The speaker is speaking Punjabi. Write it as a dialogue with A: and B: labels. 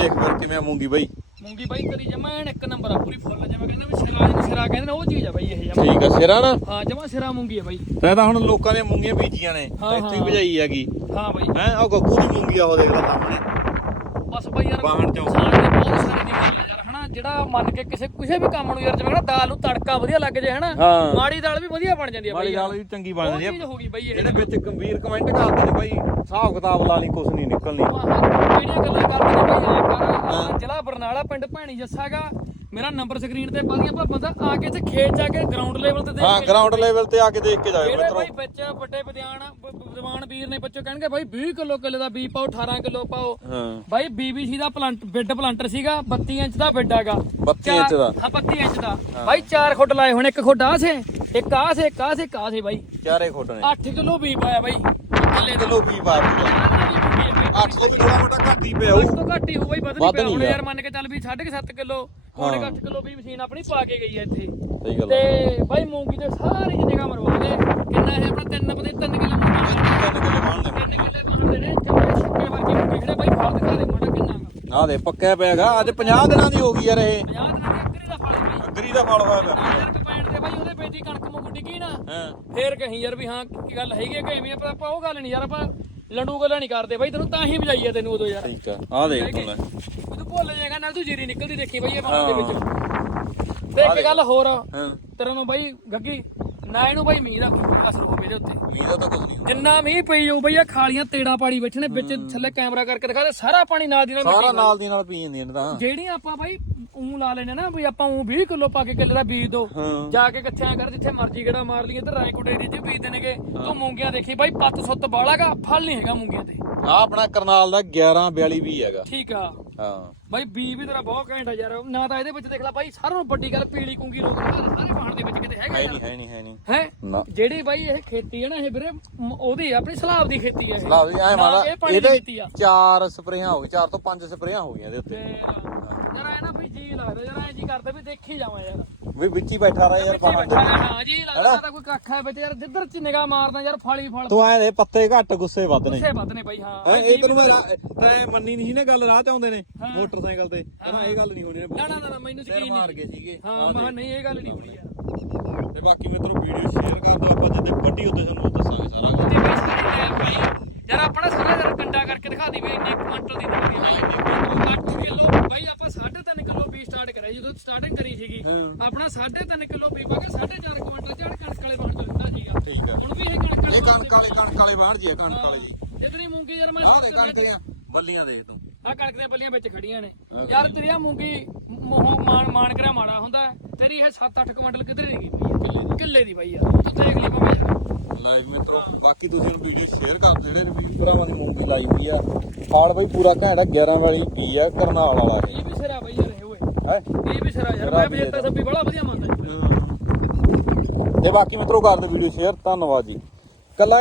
A: ਦੇਖ ਫਿਰ ਕਿਵੇਂ ਆ ਮੂੰਗੀ ਬਾਈ?
B: ਮੂੰਗੀ ਬਾਈ ਤੇਰੀ ਜਮਾ ਐਨ ਇੱਕ ਨੰਬਰ ਆ ਪੂਰੀ ਫੁੱਲ ਜਿਵੇਂ ਕਹਿੰਦਾ ਵੀ ਸਿਰਾ ਜਿਹਨੂੰ ਸਿਰਾ ਕਹਿੰਦੇ ਨੇ ਉਹ ਚੀਜ਼ ਆ ਬਾਈ ਇਹ ਜਮਾ।
A: ਠੀਕ ਆ ਸਿਰਾ ਨਾ?
B: ਹਾਂ ਜਮਾ ਸਿਰਾ ਮੂੰਗੀ ਆ ਬਾਈ।
A: ਤੈਂ ਤਾਂ ਹੁਣ ਲੋਕਾਂ ਦੀਆਂ ਮੂੰਗੀਆਂ ਬੀਜੀਆਂ ਨੇ
B: ਹਾਂ,
A: ਇੱਥੇ ਹੀ
B: ਹਾਂ।
A: ਭਜਾਈ ਹੈਗੀ।
B: ਹਾਂ ਬਾਈ।
A: ਹੈ ਉਹ ਗੱਗੂ ਦੀ ਮੂੰਗੀ ਆ ਉਹ ਦੇਖ ਲੈ ਸਾਹਮਣੇ।
B: ਬਸ ਬਾਈ ਯਾਰ
A: ਵਾਹਣ ਚੋਂ।
B: ਦੇ ਬਹੁਤ ਸਾਰੇ ਦੀ ਗੱਲ ਆ ਜਿਹੜਾ ਮੰਨ ਕੇ ਕਿਸੇ ਕਿਸੇ ਵੀ ਕੰਮ ਨੂੰ ਯਾਰ ਜਿਵੇਂ ਨਾ ਦਾਲ ਨੂੰ ਤੜਕਾ ਵਧੀਆ ਲੱਗ ਜੇ ਹਨਾ?
A: ਹਾਂ।
B: ਮਾੜੀ ਦਾਲ ਵੀ ਵਧੀਆ ਬਣ ਜਾਂਦੀ ਆ ਬਾਈ
A: ਮਾੜੀ। ਦਾਲ ਵੀ ਚੰਗੀ ਬਣ ਜਾਂਦੀ
B: ਚੀਜ਼
A: ਆ
B: ਹੋ ਗਈ ਬਾਈ ਇਹ।
A: ਜਿਹੜੇ ਵਿੱਚ ਗੰਭੀਰ ਕਮੈਂਟ ਕਰਦੇ ਨੇ ਬਾਈ ਹਿਸਾਬ ਕਿਤਾਬ ਲਾ ਲਈ ਕੁਛ ਨਹੀਂ ਨਿਕਲਣੀ।
B: ਜਿਹੜੀਆਂ ਗੱਲਾਂ ਕਰਦੇ ਨੇ ਬਾਈ ਐ ਕਰ ਜ਼ਿਲ੍ਹਾ ਬਰਨਾਲਾ ਪਿੰਡ ਭੈਣੀ ਜੱਸਾਗਾ ਮੇਰਾ ਨੰਬਰ ਸਕਰੀਨ ਤੇ ਪਾ ਦੀਆਂ ਪਰ ਬੰਦਾ ਆ ਕੇ ਤੇ ਖੇਤ ਜਾ ਕੇ ਗਰਾਊਂਡ ਲੈਵਲ ਤੇ ਦੇਖ
A: ਹਾਂ ਗਰਾਊਂਡ ਲੈਵਲ ਤੇ ਆ ਕੇ ਦੇਖ ਕੇ ਜਾਇਓ ਮਿੱਤਰੋ।
B: ਬਾਈ ਵਿੱਚ ਵੱਡੇ ਵਿਦਿਆਨ ਵਿਦਵਾਨ ਵੀਰ ਨੇ ਬੱਚੇ ਕਹਿਣਗੇ ਬਾਈ 20 ਕਿਲੋ ਕਿੱਲੇ ਦਾ ਬੀ ਪਾਓ 18 ਕਿਲੋ ਪਾਓ।
A: ਹਾਂ।
B: ਬਾਈ ਬੀਬੀਸੀ ਦਾ ਪਲਾਂਟ ਬਿੱਡ ਪਲਾਂਟਰ ਸੀਗਾ 32 ਇੰਚ ਦਾ ਬਿੱਡ ਹੈਗਾ
A: 32 ਇੰਚ ਦਾ।
B: ਹਾਂ 32 ਇੰਚ ਦਾ। ਬਾਈ 4 ਖੁੱਡ ਲਾਏ ਹੁਣ ਇੱਕ ਖੁੱਡ ਆ ਸੇ ਇੱਕ ਆ ਸੇ ਇੱਕ ਆ ਸੇ ਇੱਕ ਆ ਸੇ ਬਾਈ।
A: ਚਾਰੇ ਖੋਟ ਨੇ।
B: 8 ਕਿਲੋ ਬੀ ਪਾਇਆ ਕਿੱਲੇ ਦਾ
A: ਕਿਲੋ ਵੀ ਪਾ ਦਿੱਤਾ। 8 ਤੋਂ ਵੀ ਥੋੜਾ ਮੋਟਾ ਘੱਟ ਹੀ ਪਿਆ ਹੋਊ।
B: ਤੋਂ ਘੱਟ ਹੀ ਹੋ ਬਾਈ ਵੱਧ
A: ਵੱਧ
B: ਨਹੀਂ ਪਿਆ
A: ਨਹੀਂ
B: ਹੁਣ
A: ਗਿਆ।
B: ਯਾਰ ਮੰਨ ਕੇ ਚੱਲ ਵੀ 7.5 ਕਿਲੋ ਪੌਣੇ 8 ਕਿਲੋ ਵੀ ਮਸ਼ੀਨ ਆਪਣੀ ਪਾ ਕੇ ਗਈ ਹੈ ਇੱਥੇ।
A: ਸਹੀ ਗੱਲ
B: ਤੇ ਬਾਈ ਮੂੰਗੀ ਤੇ ਸਾਰੀ ਜਗ੍ਹਾ ਮਰਵਾ ਦੇ ਕਿੰਨਾ ਹੈ ਆਪਣਾ ਤਿੰਨ ਪਤੇ 3 ਕਿਲੋ ਮੂੰਗੀ।
A: ਤਿੰਨ ਕਿਲੋ ਬਣ
B: ਤਿੰਨ ਕਿੱਲੇ ਬਣਦੇ ਨੇ ਜਮੇ ਸੁੱਕੇ ਵਰਗੇ ਮੂੰਗੀ ਖੜੇ ਬਾਈ ਫਲ ਦਿਖਾ ਦੇ ਮਾੜਾ ਕਿੰਨਾ
A: ਆ ਦੇ ਪੱਕਿਆ ਪਿਆਗਾ ਅੱਜ 50 ਦਿਨਾਂ ਦੀ ਹੋ ਗਈ ਯਾਰ ਇਹ।
B: 50 ਦਿਨਾਂ ਦੀ ਅੱਕਰੀ ਦਾ ਫਲ ਬਾਈ
A: ਅਗਰੀ ਦਾ ਫਲ ਹੋਇਆ ਪਿਆ।
B: ਯਾਰ ਕਪੈਂਟ ਤੇ ਬਾਈ ਉਹਦੇ ਬੇਟੀ ਕਣਕ ਮੁੱਕ ਡਿੱਗੀ ਨਾ।
A: ਹਾਂ।
B: ਫੇਰ ਕਹੀਂ ਯਾਰ ਵੀ ਹਾਂ ਕੀ ਗੱਲ ਹੈਗੀ ਕਿ ਐਵੇਂ ਪਰ ਆਪਾਂ ਉਹ ਗੱਲ ਨਹੀਂ ਯਾਰ ਆਪਾਂ ਲੰਡੂ ਗੱਲਾਂ ਨਹੀਂ ਕਰਦੇ ਬਾਈ ਤੈਨੂੰ ਤਾਂ ਹੀ ਵਜਾਈ ਆ ਤੈਨੂੰ ਉਦੋਂ ਯਾਰ।
A: ਠੀਕ ਆ ਆ ਦੇਖ ਤੂੰ ਲੈ।
B: ਤੂੰ ਭੁੱਲ ਜਾਏਗਾ ਨਾਲ ਤੂੰ ਜੀਰੀ ਨਿਕਲਦੀ ਦੇਖੀ ਬਾਈ ਇਹ ਬਾਣ ਦੇ ਵਿੱਚ। ਤੇ ਇੱਕ ਗੱਲ ਹੋਰ ਤੇਰੇ ਨੂੰ ਬਾਈ ਗੱਗੀ? ਨਾ ਇਹਨੂੰ ਬਾਈ ਮੀਂਹ ਦਾ ਕੋਈ ਅਸਰ ਹੋਵੇ ਇਹਦੇ ਉੱਤੇ।
A: ਮੀਂਹ ਦਾ ਤਾਂ ਕੁਝ ਨਹੀਂ
B: ਜਿੰਨਾ ਮੀਂਹ ਪਈ ਜਾਊ ਬਈ ਆ ਖਾਲੀਆਂ ਤੇੜਾ ਪਾੜੀ ਬੈਠੇ ਨੇ ਵਿੱਚ ਥੱਲੇ ਕੈਮਰਾ ਕਰਕੇ ਦਿਖਾ ਦੇ ਸਾਰਾ ਪਾਣੀ ਨਾਲ ਦੀ ਨਾਲ
A: ਸਾਰਾ
B: ਮਿੱਟੀ
A: ਨਾਲ ਦੀ ਨਾਲ ਪੀ ਜਾਂਦੀਆਂ ਨੇ ਤਾਂ।
B: ਜਿਹੜੀਆਂ ਆਪਾਂ ਬਾਈ ਉਂ ਲਾ ਲੈਨੇ ਨਾ ਵੀ ਆਪਾਂ ਉਂ 20 ਕਿਲੋ ਪਾ ਕੇ ਕਿੱਲੇ ਦਾ ਬੀਜ ਦੋ। ਜਾ ਕੇ ਕਰ ਜਿੱਥੇ ਮਰਜ਼ੀ ਗੇੜਾ ਮਾਰ ਲਈਏ ਤੇ ਰਾਏਕੋਟ ਏਰੀਏ 'ਚ ਬੀਜਦੇ ਨੇਗੇ ਤੂੰ ਮੂੰਗੀਆਂ ਦੇਖੀ ਬਾਈ ਪੱਤ ਸੁੱਤ ਬਾਲਾਗਾ ਫਲ ਨਹੀਂ ਹੈਗਾ ਮੂੰਗੀਆਂ ਤੇ।
A: ਆ ਆਪਣਾ ਕਰਨਾਲ ਦਾ 1142 ਵੀ ਹੈਗਾ।
B: ਠੀਕ ਆ।
A: ਹਾਂ।
B: ਬਾਈ ਬੀ ਵੀ ਤੇਰਾ ਬਹੁਤ ਘੈਂਟ ਆ ਯਾਰ। ਨਾ ਤਾਂ ਇਹਦੇ ਵਿੱਚ ਦੇਖ ਲੈ ਬਾਈ ਸਾਰਿਆਂ ਨੂੰ ਵੱਡੀ ਗੱਲ ਪੀਲੀ ਕੁੰਗੀ ਲੋਕ ਸਾਰੇ ਪਾਣ ਦੇ ਵਿੱਚ ਕਿਤੇ ਹੈਗਾ
A: ਹੈ ਨਹੀਂ ਹੈ ਨਹੀਂ ਹੈ ਨਹੀਂ।
B: ਹੈ? ਜਿਹੜੀ ਬਾਈ ਇਹ ਖੇਤੀ ਹੈ ਨਾ ਇਹ ਵੀਰੇ ਉਹਦੀ ਆ, ਆਪਣੀ ਸਲਾਬ ਦੀ ਖੇਤੀ ਹੈ
A: ਐ
B: ਪਾਣੀ ਦੀ
A: ਇਹਦੇ
B: ਖੇਤੀ ਆ।
A: ਚਾਰ ਸਪਰੇਆਂ ਹੋ ਗਈ ਚਾਰ ਤੋਂ ਪੰਜ ਸਪਰੇਆਂ ਹੋ ਗਈਆਂ ਇਹਦੇ ਉੱਤੇ।
B: ਨਾ ਵੀ ਜੀ ਲੱਗਦਾ ਯਾਰ ਐ ਜੀ ਕਰਦਾ ਵੀ ਦੇਖੀ ਜਾਵਾਂ ਯਾਰ।
A: ਵੀ ਵਿੱਚ ਹੀ ਬੈਠਾ ਰਿਹਾ ਯਾਰ ਬਾਹਰ
B: ਹਾਂ ਜੀ ਲੱਗਦਾ ਤਾਂ ਕੋਈ ਕੱਖ ਹੈ ਵਿੱਚ ਯਾਰ ਜਿੱਧਰ ਚ ਨਿਗਾਹ ਮਾਰਦਾ ਯਾਰ ਫਲ ਫਲ।
A: ਤੂੰ ਐ ਦੇ ਪੱਤੇ ਘੱਟ ਗੁੱਸੇ ਵੱਧ ਨੇ
B: ਗੁੱਸੇ ਵੱਧ ਨੇ ਬਾਈ ਹਾਂ।
A: ਹੈਂ, ਇਹ ਤੈਨੂੰ ਮੈਂ ਤੈਂ ਮੰਨੀ ਨਹੀਂ ਸੀ ਨਾ ਗੱਲ ਰਾਹ ਚ ਆਉਂਦੇ ਨੇ ਮੋਟਰਸਾਈਕਲ ਤੇ। ਕਹਿੰਦਾ ਇਹ ਗੱਲ ਨਹੀਂ ਹੋਣੀ
B: ਨਾ ਨਾ ਨਾ ਮੈਨੂੰ ਯਕੀਨ
A: ਮਾਰ
B: ਨਹੀਂ
A: ਗਏ ਸੀਗੇ।
B: ਹਾਂ ਮੈਂ ਨਹੀਂ ਇਹ ਗੱਲ ਨਹੀਂ ਹੋਣੀ ਯਾਰ।
A: ਤੇ ਬਾਕੀ ਮਿੱਤਰੋ ਵੀਡੀਓ ਸ਼ੇਅਰ ਕਰ ਦਿਓ ਆਪਾਂ ਜਿੱਦੇ ਵੱਡੀ ਉੱਤੇ ਤੁਹਾਨੂੰ ਦੱਸਾਂਗੇ ਸਾਰਾ ਕੁਝ।
B: ਤੇ ਬਾਈ ਸਾਰੀ ਲੈ ਬਾਈ ਯਾਰ ਆਪਣਾ ਸਾਰਾ ਯਾਰ ਕੰਡਾ ਕਰਕੇ ਦਿਖਾ ਦੀ ਵੀ ਇੰਨੇ ਕੁਆਂਟਲ ਦੀ ਨਿਕਲੀ 8 ਕਿਲੋ ਬਾਈ ਆਪਾਂ 3.5 ਕਿਲੋ ਬੀ ਸਟਾਰਟ ਕਰਿਆ ਜਦੋਂ ਸਟਾਰਟਿੰਗ ਕਰੀ ਸੀਗੀ ਆਪਣਾ 3.5 ਕਿਲੋ ਬੀ ਪਾ ਕੇ 4.5 ਕੁਆਂਟਲ ਝੜ ਕਣਕ ਵਾਲੇ ਬਣ ਜਾਂਦਾ ਸੀਗਾ।
A: ਠੀਕ ਆ।
B: ਹੁਣ ਵੀ ਇਹ ਕਣਕ
A: ਇਹ ਕਣਕ ਵਾਲੀ ਕਣਕ ਵਾਲੇ ਬਾਹਰ ਜੀ ਕਣਕ ਵਾਲੇ ਜੀ।
B: ਇਤਨੀ ਮੂੰਗੀ ਯਾਰ ਮੈਂ
A: ਆਹ ਦੇ ਕਣਕ ਦੀਆਂ। ਬੱਲੀਆਂ ਦੇਖ ਤੂੰ।
B: ਆ ਕਣਕ ਦੀਆਂ ਬੱਲੀਆਂ ਵਿੱਚ ਖੜੀਆਂ ਨੇ। ਯਾਰ ਤੇਰੀ ਆ ਮੂੰਗੀ ਮੋਹ ਮਾਣ ਮਾਣ ਕਰਿਆ ਮਾੜਾ ਹੁੰਦਾ। ਹੈ। ਤੇਰੀ ਇਹ 7-8 ਕੁਇੰਟਲ ਕਿਧਰੇ ਨਹੀਂ ਗਈ। ਕਿੱਲੇ ਦੀ। ਬਾਈ ਯਾਰ। ਤੂੰ ਦੇਖ ਲਈ ਭਾਵੇਂ ਯਾਰ।
A: ਲਾਈਕ ਮਿੱਤਰੋ ਬਾਕੀ ਤੁਸੀਂ ਹੁਣ ਵੀਡੀਓ ਸ਼ੇਅਰ ਕਰ ਦਿਓ ਜਿਹੜੇ ਰਿਵਿਊ ਭਰਾਵਾਂ ਦੀ ਮੂੰਗੀ ਲਾਈ ਹੋਈ ਆ। ਫਾਲ ਬਈ ਪੂਰਾ ਘੈਂਟ ਆ 11 ਵਾਲੀ ਕੀ ਆ ਕਰਨਾਲ ਵਾਲਾ। ਇਹ
B: ਵੀ ਸਿਰਾ ਬਾਈ ਇਹ ਓਏ
A: ਹੈ।
B: ਇਹ ਵੀ ਸਿਰਾ ਯਾਰ ਮੈਂ ਬਜੇਤਾ ਸੱਬੀ ਬੜਾ ਵਧੀਆ ਮੰਨਦਾ। ਜੀ
A: ਤੇ ਬਾਕੀ ਮਿੱਤਰੋ ਕਰ ਦਿਓ ਵੀਡੀਓ ਸ਼ੇਅਰ ਧੰਨਵਾਦ ਜੀ। ਕੱਲਾ